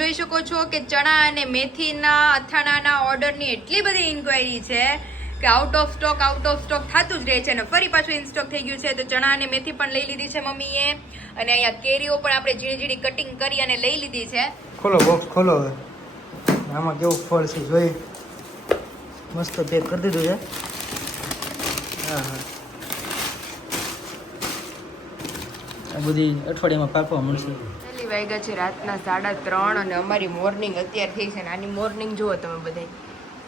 જોઈ શકો છો કે ચણા અને મેથીના અથાણાના ઓર્ડરની એટલી બધી ઇન્ક્વાયરી છે કે આઉટ ઓફ સ્ટોક થતું જ રહે છે અને ફરી પાછું ઇન સ્ટોક થઈ ગયું છે. તો ચણા અને મેથી પણ લઈ લીધી છે મમ્મીએ અને અહીંયા કેરીઓ પણ આપણે ઝીણી ઝીણી કટિંગ કરી અને લઈ લીધી છે. ખોલો બોક્સ ખોલો હવે. આમાં કેવું ફળ છે જોઈ. મસ્ત પેક કરી દીધું છે. હા હા આ બધી અઠવાડિયામાં પાકવા મળશે. પહેલી વાગ્યા છે રાતના 3:30 અને અમારી મોર્નિંગ અત્યારે થઈ છે ને આની મોર્નિંગ જુઓ તમે બધા.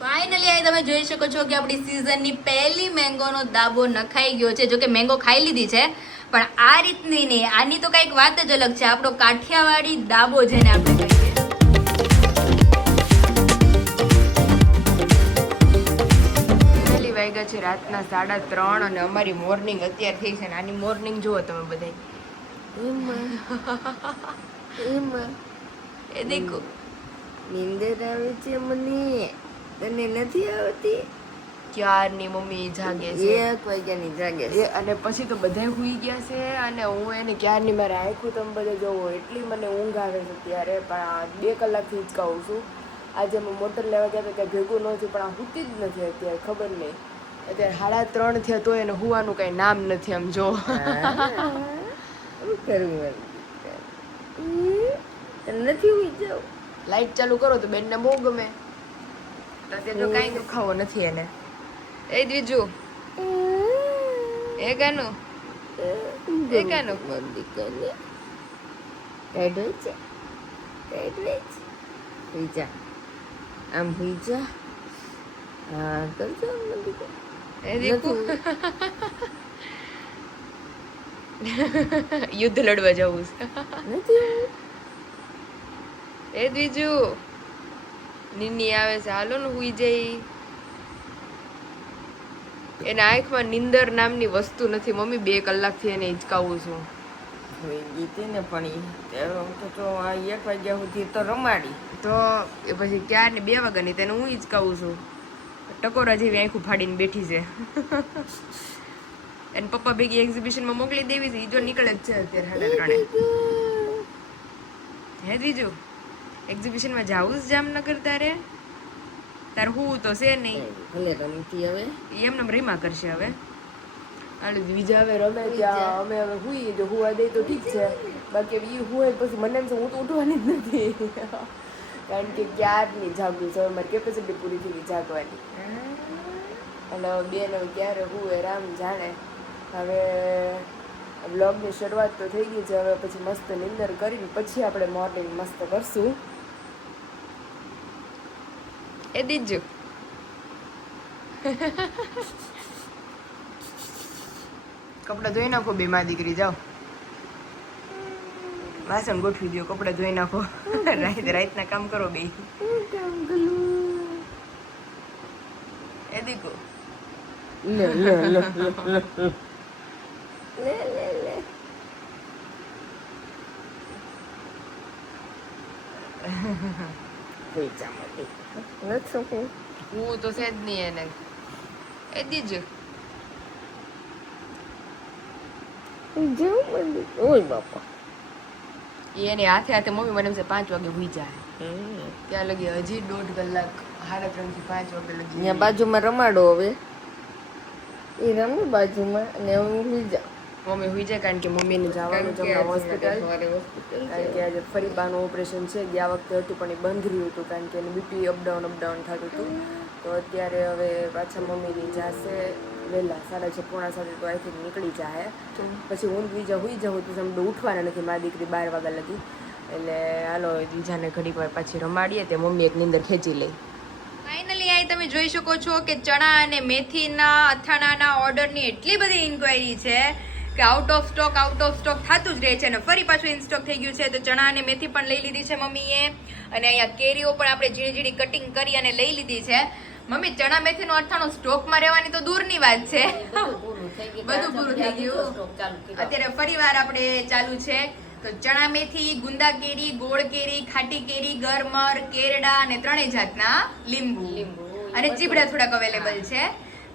ફાઇનલી આ તમે જોઈ શકો છો કે આપણી સીઝનની પહેલી મેંગોનો દાબો નખાઈ ગયો છે. જો કે મેંગો ખાઈ લીધી છે પણ આ રીતની નહીં, આની તો કંઈક વાત જ અલગ છે. આપણો કાઠિયાવાડી દાબો જેને આપણે કહીએ. પહેલી વાગ્યા છે રાતના 3:30 અને અમારી મોર્નિંગ અત્યારે થઈ છે ને આની મોર્નિંગ જુઓ તમે બધા. એ દેખો નીંદર આવે છે મને, તને નથી આવતી? ક્યારની મમ્મી જાગે છે, 1 વાગ્યાની જાગે છે અને પછી તો બધા હુઈ ગયા છે અને હું એને ક્યારની મારે આખું તમે બધા જોવો એટલી મને ઊંઘ આવે છે ત્યારે. પણ 2 કલાકથી હિંચકાવું છું. આજે અમે મોટર લેવા ગયા તો કંઈ ભેગું ન થયું પણ આ હુતી જ નથી અત્યારે, ખબર નહીં. અત્યારે 3:30 થયા તો એને હુવાનું કંઈ નામ નથી. આમ જો શું કરવું, તને નથી હુઈ જાવ? લાઈટ ચાલુ કરો તો બેનને બહુ ગમે. અત્યારે તો કાંઈ દુખાવો નથી એને. એ બીજું એ ગાનું ટાઈટ હોય છે, ટાઈટ હોય છે. હુઈ જા, આમ હુઈ જા. હા કરજો એ દેખો યુદ્ધ લડવા જવું છે. નથી. એ બીજું નીની આવે છે, હાલો ને હુઈ જઈ. એના આંખમાં નીંદર નામની વસ્તુ નથી મમ્મી. 2 કલાકથી એને હિંચકાવું છું. હુઈ ગઈ હતી ને પણ તો 1 વાગ્યા સુધી તો રમાડી. તો એ પછી ક્યારની 2 વાગ્યાની તેને હું હિંચકાવું છું. ટકોરા જેવી આંખું ફાડીને બેઠી છે. એને પપ્પા ભેગી એક્ઝિબિશનમાં મોકલી દેવી છે. ઈ જો નીકળે જ છે અત્યારે 3:30. હે બીજું એક્ઝિબિશનમાં જાવું જ જામનગર તારે? તાર હું તો છે નહીં. ભલે રમતી હવે એમને રીમા કરશે હવે. હાલ બીજા હવે રમે ત્યાં અમે હવે હુઈ જો હુવા દે તો ઠીક છે. બાકી ઈ હુએ પછી મને એમ છે હું તો ઉઠવાની જ નથી. કારણ કે ક્યારની જાગું છે, મારી કેપેસિટી પૂરી થઈ ગઈ જાગવાની. અને બેન હવે ક્યારે હુએ રામ જાણે. હવે બ્લોગની શરૂઆત તો થઈ ગઈ છે. હવે પછી મસ્ત નિંદર કરીને પછી આપણે મોર્નિંગ મસ્ત કરશું. એ દીજો કપડાં ધોઈ નાખો બે માં દીકરી, જાઓ વાસણ ગોઠવી દો, કપડાં ધોઈ નાખો. રાતના કામ કરો બે. એ દીકો લે લે લે લે લે લે. હુઈ જા મોટી. નથી હું તો છે જ નહીં એને. એ દીજો જેવું મને. ઓય બાપા, એની હાથે હાથે મમ્મી મને એમ છે 5 વાગે હુઈ જાય. ત્યાં લગી હજી 1.5 કલાક 3:30 થી 5 વાગે લગી. અહીંયા બાજુમાં રમાડો હવે. એ રમે બાજુમાં અને હું હુઈ જાઉં. મમ્મી હુઈ જાય કારણ કે મમ્મીને જવાનું છે હમણાં હોસ્પિટલ. કારણ કે આજે ફરી બાનું ઓપરેશન છે. ગયા વખતે હતું પણ એ બંધ રહ્યું હતું કારણ કે એનું બીપી અપડાઉન થતું હતું. તો અત્યારે હવે પાછા મમ્મીની જાશે વહેલા 6:30 પોણા 7 તો અહીંથી નીકળી જાય. પછી હું બીજા હુઈ જાઉં તો સમજો ઉઠવાના નથી મારી દીકરી 12 વાગ્યા લગી. એટલે હાલો બીજાને ઘડી વાર પાછી રમાડીએ તે મમ્મી એક નીંદર ખેંચી લે. ફાઇનલી આ તમે જોઈ શકો છો કે ચણા અને મેથીના અથાણાના ઓર્ડરની એટલી બધી ઇન્ક્વાયરી છે કે આઉટ ઓફ સ્ટોક થતું જ રહે છે અને ફરી પાછું ઇન સ્ટોક થઈ ગયું છે. તો ચણા અને મેથી પણ લઈ લીધી છે મમ્મીએ અને અહીંયા કેરીઓ પણ આપણે ઝીણી ઝીણી કટિંગ કરી અને લઈ લીધી છે. મમ્મી ચણા મેથીનો અથાણું સ્ટોકમાં રહેવાની તો દૂરની વાત છે, બધું પૂરું થઈ ગયું. અત્યારે ફરી વાર આપણે ચાલુ છે. તો ચણા મેથી, ગુંદા કેરી, ગોળ કેરી, ખાટી કેરી, ગરમર, કેરડા અને 3 જાતના લીંબુ અને ચીબડા થોડાક અવેલેબલ છે.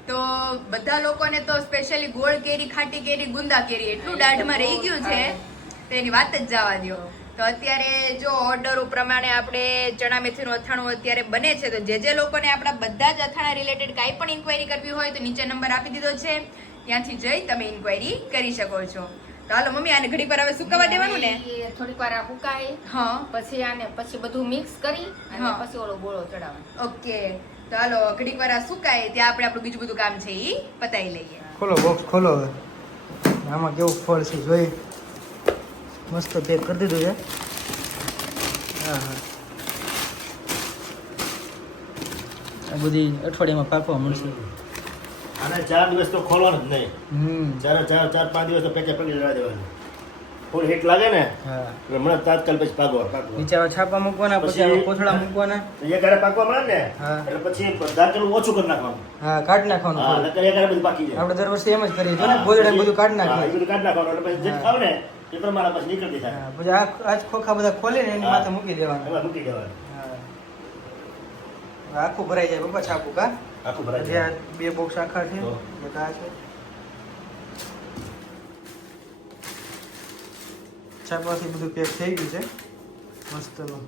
તો બધા લોકોને તો સ્પેશિયલી ગોળ કેરી, ખાટી કેરી, ગુંદા કેરી એટલું દાઢમાં રહી ગયું છે તો એની વાત જ જવા દો. તો અત્યારે જો ઓર્ડર પ્રમાણે આપણે ચણા મેથીનું અથાણું અત્યારે બને છે. તો જે લોકોને આપણા બધા જ અથાણા રિલેટેડ કાંઈ પણ ઇન્ક્વાયરી કરવી હોય તો નીચે નંબર આપી દીધો છે, ત્યાંથી જઈ તમે ઇન્ક્વાયરી કરી શકો છો. તો હાલો મમ્મી, આને ઘડીક વાર હવે સુકાવા દેવાનું ને? થોડીક વાર સુકાય, હા, પછી આને પછી બધું મિક્સ કરી અને હા. પછી ઓલો ગોળો ચડાવવાનો. ઓકે. તો હાલો ઘડીક વાર આ સુકાય ત્યાં આપણે આપણું બીજું બધું કામ છે એ પતાવી લઈએ. ખોલો બોક્સ ખોલો હવે. આમાં કેવું ફળ છે જોઈ. મસ્ત પેક કરી દીધું છે. હા હા, આ બધી અઠવાડિયામાં પાકવા મળશે. આને 4 દિવસ તો ખોલવાનું જ નહીં. હમ 4-5 દિવસ તો પેકે પડી રહેવા દેવાનું. ફૂલ હીટ લાગે ને હા, એટલે મને તાત્કાલિક પછી પાકવા. નીચે આવા છાપા મૂકવાના, પછી આવા કોથળા મૂકવાના. એ ઘરે પાકવા મળે ને હા. એટલે પછી દાંતેલું ઓછું કરી નાખવાનું. હા, કાઢી નાખવાનું હા, થોડું. નકર એ ઘરે બધું પાકી જાય. આપણે દર વર્ષે એમ જ કરીએ છીએ ને, ગોદડા ને બધું કાઢી હા, એ નાખીએ. બધું કાઢી નાખવાનું એટલે પછી જે હા. ખાવ ને એ પ્રમાણે પછી નીકળતી થાય. હા, પછી આજ ખોખા બધા ખોલીને એની હા. માથે મૂકી દેવાના. એમાં મૂકી દેવાનું. હા, આખું ભરાઈ જાય પપ્પા છાપું કા. આખું ભરાઈ હજી આ જાય. 2 બોક્સ આખા છે, તો. એક આ છે. છાપાથી બધું પેક થઈ ગયું છે મસ્તનું.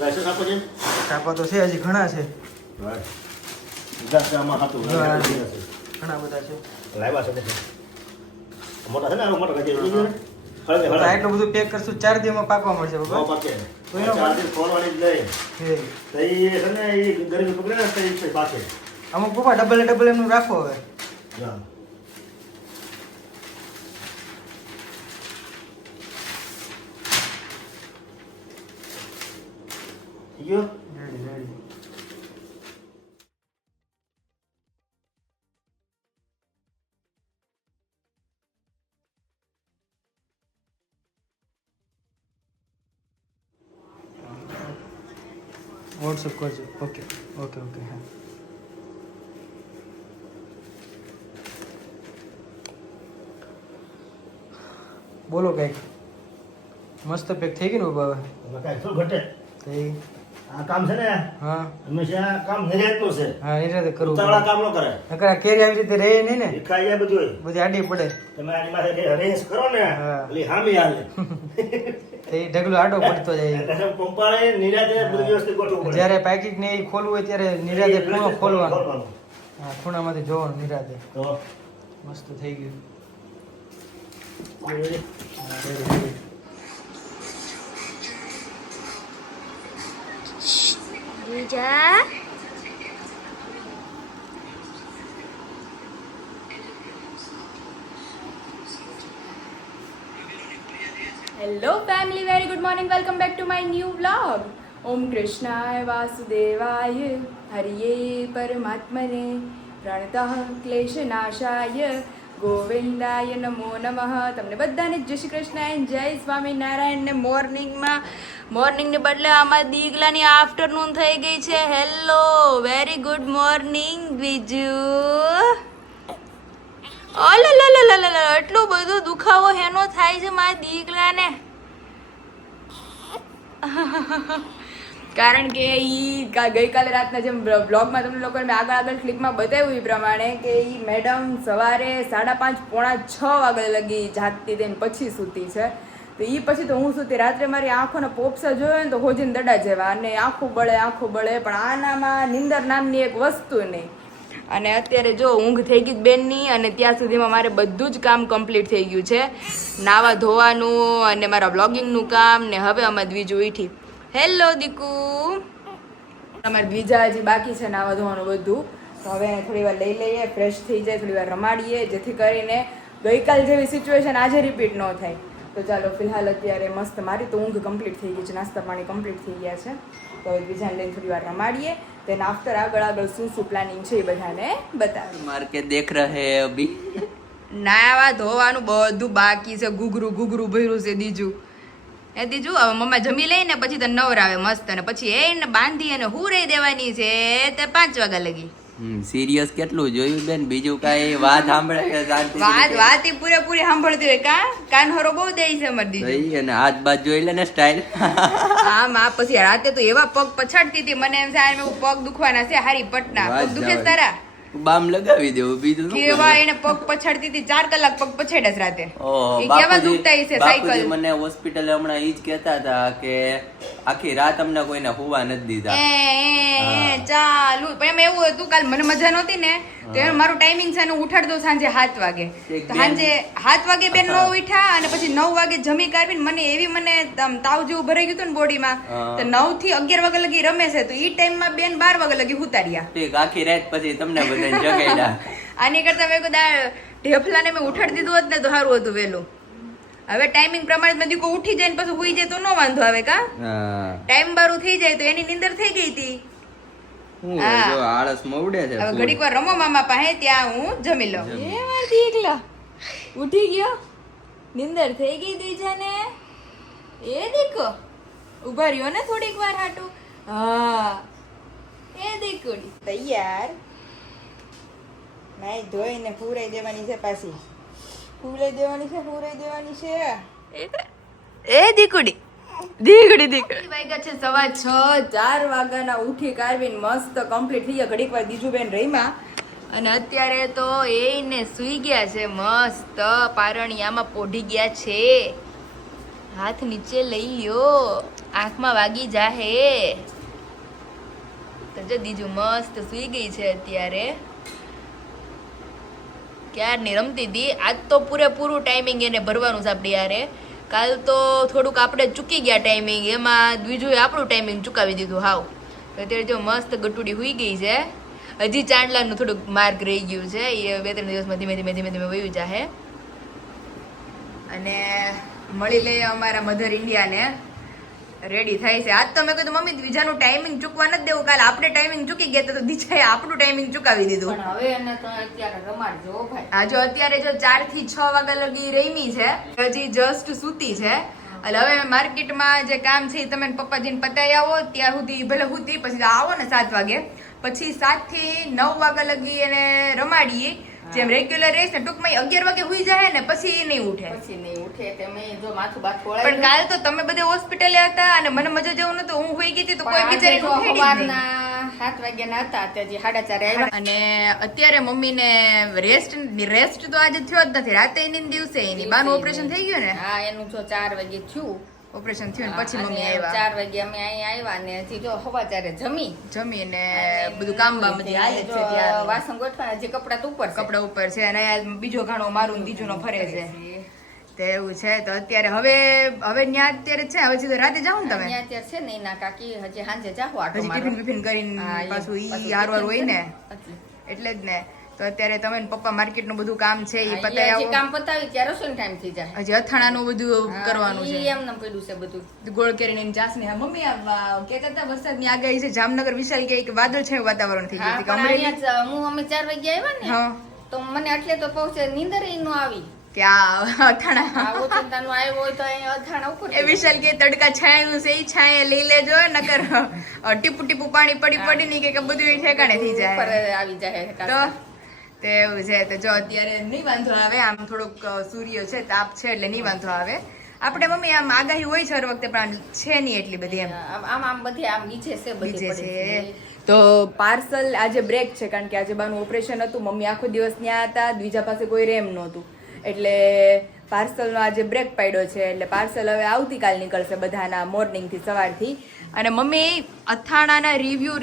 લાયસન્સ આપો છે? છાપા તો છે, હજી ઘણા છે, right. ગુજરાત આમાં હતું. હા. લાવ્યા ઘણા બધા છે. છે ને. મોટા છે ને, આવું મોટા છે. હળગે તો હળગે. આટલું બધું પેક કરશું 4 દિવસમાં પાકવા મળશે બહુ પપ્પા. પાકે. તો એનો ચાર દિવસ ખોલવાની જ નહીં. હે. તો એ છે ને એ ગરીબ પકડે ને તો એ પછી પાકે. અમુક પપ્પા ડબલ એમનું રાખો હવે. હા. થઈ ગયું? Ready ready. વોટ્સઅપ કરજો. Okay okay okay. હા, બોલો કંઈક. મસ્ત પેક થઈ ગયું ને બાબા હવે. એમાં કાંઈ શું ઘટે? તો એ આ કામ છે ને હા હંમેશા કામ નિર્યાતનું છે. હા, એ રીતે કરવું ઉતાવળા પડે. કામ ન કરે. નકર આ કેરી આવી રીતે રહે નહીં ને, એ ખાઈ જાય બધું. બધી આડી પડે. તમે આની માથે રેસ કરો ને હા. એટલે હામી હાલે. તો એ ઢગલો આડો પડતો જાય. એટલે પંપાળે નિરાતે બધું વ્યવસ્થિત ગોઠવવું પડે. જ્યારે પેકેટ ને એ ખોલવું હોય ત્યારે નિરાતે ખૂણો ખોલવાનો. ખોલવાનું. હા, ખૂણામાંથી જોવાનું નિરાતે. તો મસ્ત થઈ ગયું. ready? હા, રેડી રેડી. બીજા hello family, very good morning, welcome back to my new vlog. ઓમ કૃષ્ણાય વાસુદેવાય હરિયે પરમાત્મને પ્રણતઃ ક્લેશનાશાય ગોવિંદાય નમો નમઃ. તમને બધાને જય શ્રી કૃષ્ણ and જય સ્વામિનારાયણ. ને મોર્નિંગને બદલે આમાં દીગલાની આફ્ટરનૂન થઈ ગઈ છે. હેલો, વેરી ગુડ મોર્નિંગ બીજું. એટલું બધું દુખાવો હેનો થાય છે મારા દીકરાને. કારણ કે ગઈકાલે રાતના જેમ બ્લોગમાં તમને લોકોને મેં આગળ ક્લિપમાં બતાવ્યું એ પ્રમાણે કે એ મેડમ સવારે 5:30 પોણા 6 વાગે લગી જાગતી હતી ને પછી સૂતી છે. તો એ પછી તો હું સૂતી. રાત્રે મારી આંખોના પોપસા જોયો ને તો હોજીને દડા જેવા, અને આંખું બળે, પણ આનામાં નીંદર નામની એક વસ્તુ નહીં. અને અત્યારે જો ઊંઘ થઈ ગઈ બેનની, અને ત્યાર સુધીમાં મારે બધું જ કામ કમ્પ્લીટ થઈ ગયું છે. નાવા ધોવાનું અને મારા બ્લોગિંગનું કામ, ને હવે અમે બીજું ઉઠી. હેલો દીકુ, અમારે બીજા હજી બાકી છે નાવા ધોવાનું બધું. તો હવે એને થોડી વાર લઈ લઈએ, ફ્રેશ થઈ જાય, થોડી વાર રમાડીએ, જેથી કરીને ગઈકાલ જેવી સિચ્યુએશન આજે રિપીટ ન થાય. તો ચાલો ફિલહાલ અત્યારે મસ્ત મારી તો ઊંઘ કમ્પ્લીટ થઈ ગઈ છે, નાસ્તા પાણી કમ્પ્લીટ થઈ ગયા છે. તો હવે બીજાને લઈને થોડી વાર રમાડીએ, તેને આફ્ટર આગળ શું પ્લાનિંગ છે એ બધાને બતાવીએ. मार्केट देख रहे हैं अभी. નાવા ધોવાનું બધું બાકી છે, ઘૂઘરું ભર્યું છે દીજુ. એ દીજુ હવે મમ્મા જમી લઈને પછી તને નવરાવે મસ્ત, અને પછી એને બાંધી અને હુરાઈ દેવાની છે તે 5 વાગ્યા લગી. સિરિયસ કેટલું જોયું બેન, બીજું કાંઈ વાત સાંભળે કે શાંતિ વાત ઈ પૂરેપૂરી સાંભળતી હોય. કાનહરો બહુ દે છે અમારી દીજુ. થઈ અને હાથ બાદ જોઈ લે ને સ્ટાઇલ. આમ આ પછી રાતે તો એવા પગ પછાડતી હતી, મને એમ થાય પગ દુખવાના છે. હારી પટના વાત પગ દુખે છે જવા. તારા? બામ લગાવી દેવું બીજું શું કેવા કરું? એને પગ પછાડતી હતી 4 કલાક પગ પછાડ્યા છે રાતે ઓહો, એ કેવા દુખતા હશે બાપુજી સાયકલ મને હોસ્પિટલે હમણાં ઈ જ કહેતા હતા કે આખી રાત અમને કોઈને હુવા નથી દીધા. ચાલુ પણ એમ એવું હતું કાલ મને મજા નહોતી ને તો એનું મારું ટાઈમિંગ છે હું ઉઠાડ દઉં સાંજે 7 વાગે એક તો સાંજે 7 વાગે બેન નો ઉઠ્યા અને પછી 9 વાગે જમી કાઢીને મને એવી મને તાવ જેવું ભરાઈ ગયું હતું ને બોડીમાં તો 9 થી 11 વાગે લગી રમે છે તો ઈ ટાઈમમાં બેન 12 વાગે લગી ઉતાર્યા ઠીક, આખી રાત પછી તમને બધાને જગાડ્યા. આની કરતા મેં કીધું ઢેફલાને મેં ઉઠાડી દીધું હોત ને તો સારું હતું વહેલું હવે ટાઈમિંગ પ્રમાણે મેં દીકો ઉઠી જાય ને પછી સુઈ જાય તો નો વાંધો આવે કા હા, ટાઈમ બારું થઈ જાય તો એની નીંદર થઈ ગઈ હતી શું હોય, જો આળસ મવડે છે હવે ફૂલ. ઘડીક વાર રમો મામા પાસે ત્યાં હું જમી લઉં એ મારથી એકલા ઉઠી ગયો નીંદર થઈ ગઈ દીજાને એ દેખો ઉભા રહ્યો ને થોડીક વાર હાટું હા એ દેખોડી તૈયાર નાઈ ધોઈને પૂરાઈ દેવાની છે પાછી પૂરાઈ દેવાની છે એ દીકુડી વાગ્યા છે 6:15 4 વાગ્યાના ઉઠી કાઢવીને મસ્ત કમ્પ્લીટ થઈ ગયા ઘડીક વાર દીજુબેન રહીમાં અને અત્યારે તો એને સૂઈ ગયા છે મસ્ત પારણિયામાં પોઢી ગયા છે હાથ નીચે લઈ લ્યો આંખમાં વાગી જાહે તો જો દીજુ મસ્ત સૂઈ ગઈ છે અત્યારે ક્યારની રમતી હતી આજ તો પૂરેપૂરું ટાઈમિંગ એને ભરવાનું છે આપણી યારે કાલ તો થોડુંક આપણે ચૂકી ગયા ટાઈમિંગ એમાં બીજું આપણું ટાઈમિંગ ચૂકાવી દીધું હાવ અત્યારે જો મસ્ત ગટુડી હુઈ ગઈ છે હજી ચાંદલાનું થોડુંક માર્ક રહી ગયું છે એ 2-3 દિવસમાં ધીમે ધીમે વયું જાહે અને મળી લઈએ અમારા મધર ઇન્ડિયાને રેડી થાય છે આજ તો મેં કીધું મમ્મી બીજાનું ટાઈમિંગ ચૂકવા નથી દેવું કાલે આપણે ટાઈમિંગ ચૂકી ગયા તો દીજાએ આપણું ટાઈમિંગ ચૂકાવી દીધું હવે એને તો અત્યારે રમાડજો ભાઈ. હા જો અત્યારે જો 4 થી 6 વાગ્યા લગી રમી છે હજી જસ્ટ સૂતી છે એટલે હવે માર્કેટમાં જે કામ છે એ તમે પપ્પાજીને પતાવી આવો ત્યાં સુધી ભલે હુતી પછી આવો ને 7 વાગે પછી 7 થી 9 વાગ્યા લગી એને રમાડીએ જેમ રેગ્યુલર રહેશે ને ટૂંકમાં 11 વાગે હુઈ જાય ને પછી એ નહીં ઉઠે પછી નહીં ઉઠે તમે જો માથું બાથું પણ ઓળાવી કાલ તો તમે બધે હોસ્પિટલે હતા અને મને મજા જેવું નતું હું હુઈ ગઈ હતી તો કોઈ બિચારી ઉઠેડી જ નહીં. 7 વાગ્યાના હતા અત્યારે 4:30 આવ્યા અને અત્યારે મમ્મીને રેસ્ટ તો આજે થયો જ નથી રાતે એની ને દિવસે એની બાનું ઓપરેશન થઈ ગયું ને હા એનું જો 4 વાગે થયું ઓપરેશન થયું ને પછી મમ્મી અને આવ્યા 4 વાગે અમે અહીંયા આવ્યા ને હજી જો સવારે જમી જમીને બધું કામ બામ બધી હાલે જ છે જો ત્યાં વાસણ ગોઠવાના હજી કપડા તો ઉપર છે. કપડા ઉપર છે અને આ બીજો ઘાણો મારું ને બીજું નો ફરે છે તે એવું છે તો અત્યારે હવે ન્યા અત્યારે છે હવે સીધા રાતે જાવ ને તમે અહીંયા અત્યારે છે ને એના કાકી હજી સાંજે જાહો આટો હજી મારવા. ટિફિન કરીને હા, એ પાછું ઈ પાછું હારવાર હોય ને એટલે. એટલે જ ને તો અત્યારે તમે ને પપ્પા માર્કેટ નું બધું કામ છે એ હા, પતાવી હજી આવો કામ પતાવી ત્યારે રસોઈ ટાઈમ થઈ જાય હજી અથાણાનું બધું કરવાનું ઈ છે એમને પડ્યું છે બધું ગોળ કેરીની ચાસણી હા મમ્મી આ કહેતા હતા વરસાદની આગાહી છે જામનગર વિશાલ કે વાદળ છે વાતાવરણ થઈ હા, ગયું છે કે પણ અમરેલી અહીંયા જ હું અમે 4 વાગે આવ્યા ને હા તો મને એટલે તો પહોંચે નીંદર ય નો આવી કે આ અથાણા આવો ચિંતાનું આવ્યો હોય તો અહીંયા અથાણા ઉપર એ વિશાલ કે તડકા છાયું છે ઈ છાયે લઈ લેજો નકર ટીપુ ટીપુ પાણી પડી નહીં કે બધું ઈ ઠેકાણે થઈ ઉપર જાય આવી જાય તો કાકા. તે એવું છે તો જો અત્યારે નહીં વાંધો આવે આમ થોડોક સૂર્ય છે તાપ છે એટલે નહીં વાંધો આવે આપણે મમ્મી આમ આગાહી હોય છે હર વખતે પણ આમ છે નહીં એટલી બધી એમ આમ આમ બધી આમ નીચે છે બધી બીજે પડી છે તો પાર્સલ આજે બ્રેક છે કારણ કે આજે બાનું ઓપરેશન હતું મમ્મી આખો દિવસ ત્યાં હતા બીજા પાસે કોઈ રેમ નહોતું એટલે પાર્સલનો આજે બ્રેક પાડ્યો છે એટલે પાર્સલ હવે આવતીકાલ નીકળશે બધાના મોર્નિંગથી સવારથી અને મમ્મી અથાણાના રિવ્યુ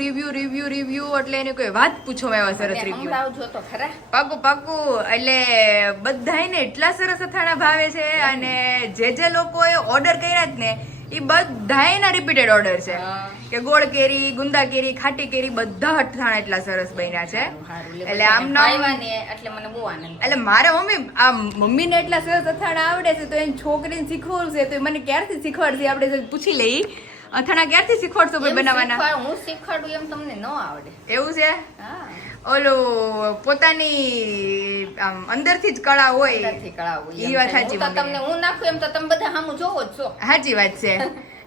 એટલે એને કોઈ વાત પૂછો એવા સરસ રિવ્યુ સંભળાવજો તો ખરા પાકું એટલે બધાયને એટલા સરસ અથાણા ભાવે છે અને જે લોકોએ ઓર્ડર કર્યા જ ને એ બધાયના રિપીટેડ ઓર્ડર છે કે ગોળ કેરી ગુંદા કેરી ખાટી કેરી બધા અથાણા એટલા સરસ બન્યા છે એટલે આમ આવ્યા ને એટલે મને બહુ આનંદ એટલે મારા મમ્મીને એટલા સરસ અથાણા આવડે છે તો એની છોકરીને શીખવાડશે તો મને ક્યારથી શીખવાડશે આપણે પૂછી લઈ અથાણા ક્યારથી શીખવાડશો ભાઈ બનાવવાના હું શીખવાડું એમ તમને ન આવડે એવું છે હા ઓલું પોતાની આમ અંદરથી જ કળા હોય અંદરથી કળા હોય ઈ એમ વાત થાય. સાચી હું તો મમ્મી. તમને હું નાખું એમ તો તમે બધા સામું જોવો જ છો સાચી વાત છે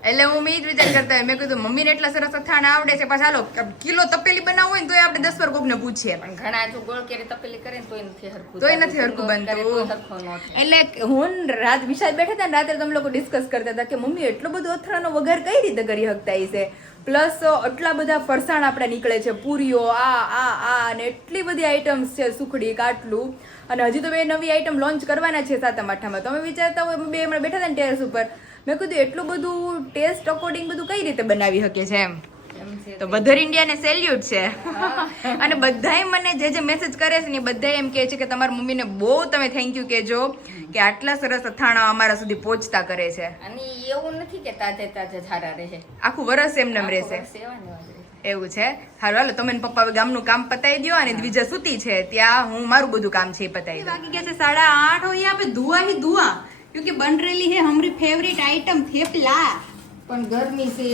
એટલે હું મેં જ વિચાર કરતા હોય, મેં કીધું મમ્મીને એટલા સરસ અથાણા આવડે છે, પાછા હાલો કિલો તપેલી બનાવવું હોય ને તોય આપણે 10 વાર કોકને પૂછીએ, પણ ઘણા જો ગોળ કેરી તપેલી કરે ને તોય નથી હરખું તોય નથી હરખું બનતું. તોય હરખું ન થાય. એટલે હું રાત વિશાલ બેઠા હતા ને રાત્રે તમે લોકો ડિસ્કસ કરતા હતા કે મમ્મી એટલો બધો અથાણાનો વઘાર કઈ રીતે કરી શકતા છે, પ્લસ આટલા બધા ફરસાણ આપણે નીકળે છે, પૂરીઓ આ અને એટલી બધી આઈટમ્સ છે, સુખડી કાટલું, અને હજી તો બે નવી આઈટમ લોન્ચ કરવાના છે 7મ 8મ. તમે વિચારતા હોય બે હમણાં બેઠા હતા ને ટેરેસ ઉપર, મેં કીધું એટલું બધું ટેસ્ટ અકોર્ડિંગ બધું કઈ રીતે બનાવી શકે છે એમ. તો બધર ઇન્ડિયાને સેલ્યુટ છે. અને બધાય મને જે મેસેજ કરે છે ને બધાય એમ કહે છે કે તમારા મમ્મીને બહુ તમે થેન્ક યુ કહેજો કે આટલા સરસ અથાણા અમારા સુધી પહોંચતા કરે છે. અને એવું નથી કે તાજે સારા રહે, આખું વરસ એમને એમ રહેશે સેવા ને વાત રહે. એવું છે. હારું હાલો તમે ને પપ્પા હવે ગામનું કામ પતાવી દો, અને બીજા સુતી છે ત્યાં હું મારું બધું કામ છે એ પતાવી દઉં. વાગી ગયા છે 8:30 और यहाँ पे धुआं ही धुआं, क्योंकि बन रही है हमारी फेवरेट आइटम थेपला. પણ ગરમી છે,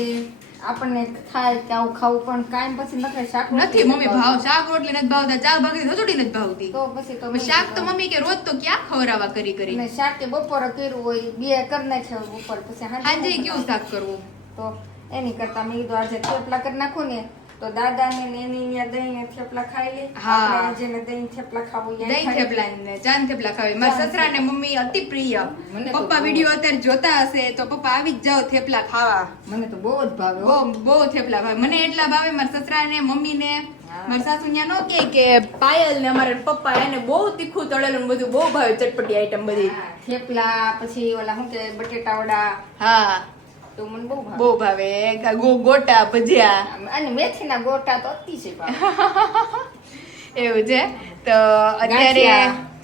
આપણને થાય કે આવું ખાવું, પણ કાયમ પછી નખરે શાક નથી મમ્મી ભાવ શાક રોટલી નથી ભાવતા, 4 ભાખરી ખજૂરી નથી ભાવતી, તો પછી તો શાક તો મમ્મી કે રોજ તો ક્યાં ખવડાવવા કરી કરી. અને શાક કે બપોરે કર્યું હોય, બે કરી નાખ્યા હોય બપોર, પછી આજે કેવું શાક કરવું? તો એની કરતા મેં કીધું આજે થેપલા કરી નાખું ને તો દાદાને ને એની ત્યાં દહીં ને થેપલા ખાઈ લે. હા. આપણે જેને દહીં થેપલા ખાવું હોય દહીં થેપલા ને ચાંદ થેપલા ખાવી. મારા સસરા ને મમ્મી અતિ પ્રિય. પપ્પા વિડીયો અત્યારે જોતા હશે તો પપ્પા આવી જ જાઓ થેપલા ખાવા. મને તો બહુ જ ભાવે હો. બહુ થેપલા ભાવે. મને એટલા ભાવે મારા સસરા ને મમ્મી ને. મારા સાસુ ન્યા નો કે પાયલ ને અમારા પપ્પા એને બહુ તીખું તળેલું બધું બહુ ભાવે, ચટપટી આઈટમ બધી. હા, થેપલા પછી ઓલા શું કે બટેટા વડા હા તો મને બહુ ભાવે. બહુ ભાવે. ગોટા ભજીયા અને મેથીના ગોટા તો અતિશય ભાવે. એવું છે. તો અત્યારે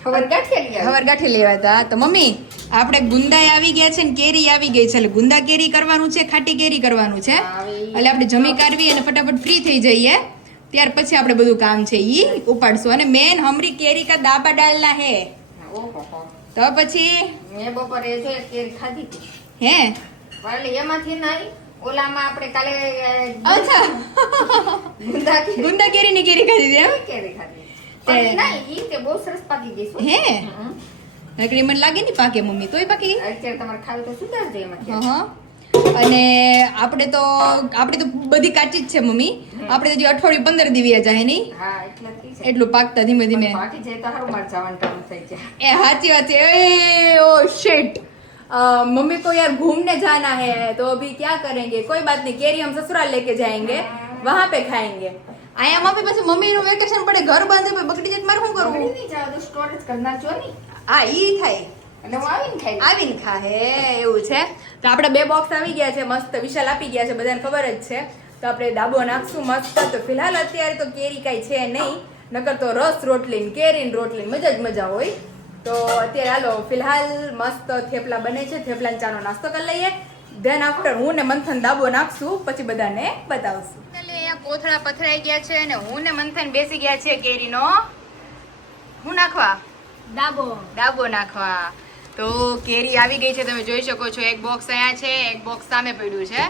ખબર ગાંઠિયા હવાર ગાંઠી લેવા હતા. તો મમ્મી આપણે ગુંદાય આવી ગયા છે ને કેરી આવી ગઈ છે, એટલે ગુંદા કેરી કરવાનું છે, ખાટી કેરી કરવાનું છે, એટલે આપણે જમી કાઢવી અને ફટાફટ ફ્રી થઈ જઈએ, ત્યાર પછી આપણે બધું કામ છે ઈ ઉપાડશું. અને મેન હમરી કેરી કા દાબા ડાલના હે. ઓહો, તો પછી મેં બપોરે જો એક કેરી ખાધી હતી. હે એટલે એમાંથી નહીં, ઓલામાં આપણે કાલે અચ્છા ગુંદા કેરી ની કેરી ખાધી હતી એમ? કેરી ખાધી. પણ નહીં, ઈ તે બહુ સરસ પાકી ગઈ છે. હે નકરી મને લાગે નહીં પાકે મમ્મી, તોય પાકી ગઈ. અત્યારે તમારે ખાવું તો સુધારજો એમાંથી. હં. અને આપણે તો બધી કાચી જ છે મમ્મી, આપણે તો હજી અઠવાડિયું 15 દિવસ જાય નહીં, હા, એટલે ઠીક છે. એટલું પાકતા ધીમે ધીમે. પાકી જાય તો હારું, મારે જવાનું ટાઈમ થઈ જાય. એ સાચી વાત છે. એ ઓ શિટ, मम्मी को यार घूमने जाना है तो अभी क्या करेंगे, कोई बात नहीं, केरी हम ससुराल लेके जाएंगे, वहां पे खाएंगे. અહીંયા મમ્મી પછી મમ્મી નું વેકેશન પડે, ઘર બંધ હોય, બગડી જાય, મારે શું કરવું? બગડી નહીં જાવ તો સ્ટોરેજ કરી નાખજો ને. હા ઈ થાય, એટલે હું આવીને ખાઈ લઈશ. આવીને ખાહે. એવું છે. તો આપણે 2 બોક્સ આવી ગયા છે મસ્ત, વિશાલ આપી ગયા છે, બધાને ખબર જ છે. તો આપણે દાબો નાખશું મસ્ત. તો ફિલહાલ અત્યારે તો કેરી કાંઈ છે નહીં, નકર તો રસ રોટલી ને કેરી ને રોટલી મજા જ મજા હોય. તો અત્યારે હાલો ફિલહાલ મસ્ત થેપલા બને છે, થેપલા ચાનો નાસ્તો કરી લઈએ, ધેન આફ્ટર હું ને મંથન દાબો નાખશું, પછી બધાને બતાવશું. અહીંયા કોથળા પથરાઈ ગયા છે અને હું ને મંથન બેસી ગયા છે કેરીનો હું નાખવા, દાબો નાખવા. તો કેરી આવી ગઈ છે, તમે જોઈ શકો છો. એક બોક્સ અહીંયા છે, એક બોક્સ સામે પડ્યું છે,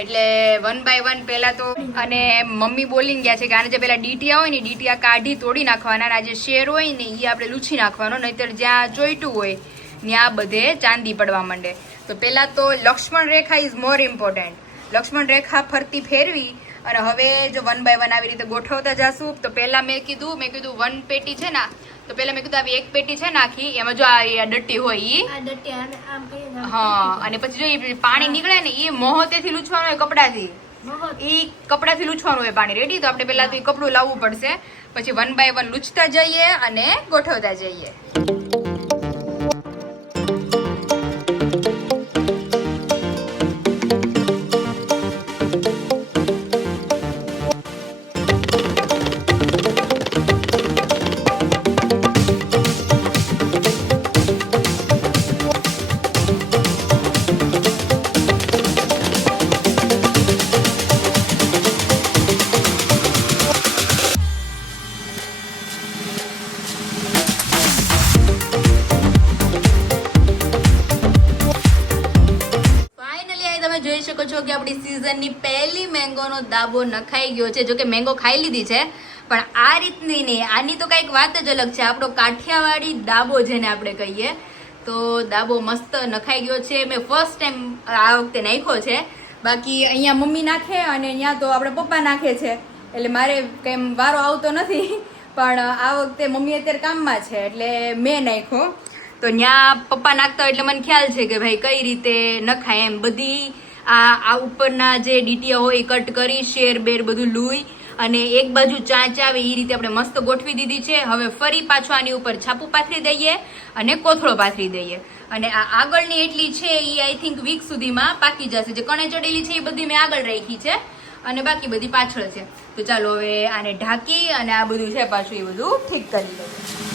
એટલે 1 બાય 1 પહેલા તો. અને મમ્મી બોલી ગયા છે કે આને જે પેલા ડીટીયા હોય ને ડીટીયા કાઢી તોડી નાખવાના, અને આ જે શેર હોય ને એ આપણે લૂછી નાખવાનો, નહીતર જ્યાં ચોઈટું હોય ત્યાં બધે ચાંદી પડવા માંડે. તો પહેલા તો લક્ષ્મણ રેખા ઇઝ મોર ઇમ્પોર્ટન્ટ. લક્ષ્મણ રેખા ફરતી ફેરવી અને હવે જો 1 બાય 1 આવી રીતે ગોઠવતા જાશું. તો પહેલા મેં કીધું 1 પેટી છે ને, તો પહેલા મેં કીધું આવી 1 પેટી છે નાખી, એમાં જો આ ડટ્ટી હોય ઈ, હા, અને પછી જો ઈ પાણી નીકળે ને એ મોહતેથી લૂછવાનું હોય, કપડાથી, ઈ કપડાથી લૂછવાનું હોય પાણી. રેડી? તો આપણે પહેલા તો ઈ કપડું લાવવું પડશે, પછી 1 બાય 1 લૂછતા જઈએ અને ગોઠવતા જઈએ. જોઈ શકો છો કે આપણી સીઝનની પહેલી મેંગોનો દાબો નખાઈ ગયો છે. જો કે મેંગો ખાઈ લીધી છે, પણ આ રીતની નહીં, આની તો કંઈક વાત જ અલગ છે. આપણો કાઠિયાવાડી દાબો જેને આપણે કહીએ, તો દાબો મસ્ત નખાઈ ગયો છે. મેં ફર્સ્ટ ટાઈમ આ વખતે નાખ્યો છે. બાકી અહીંયા મમ્મી નાખે અને અહીંયા તો આપણે પપ્પા નાખે છે, એટલે મારે કંઈ વારો આવતો નથી. પણ આ વખતે મમ્મી અત્યારે કામમાં છે એટલે મેં નાખ્યો. તો ત્યાં પપ્પા નાખતા હોય એટલે મને ખ્યાલ છે કે ભાઈ કઈ રીતે નખાય એમ. બધી આ ઉપરના જે ડીટીયા હોય એ કટ કરી શેર બેર બધું લૂઈ અને એક બાજુ ચાંચ આવે એ રીતે આપણે મસ્ત ગોઠવી દીધી છે. હવે ફરી પાછું આની ઉપર છાપું પાથરી દઈએ અને કોથળો પાથરી દઈએ. અને આ આગળની એટલી છે એ આઈ થિંક વીક સુધીમાં પાકી જશે. જે કણે ચડેલી છે એ બધી મેં આગળ રાખી છે અને બાકી બધી પાછળ છે. તો ચાલો હવે આને ઢાંકી અને આ બધું છે પાછું એ બધું ઠીક કરી લઈએ.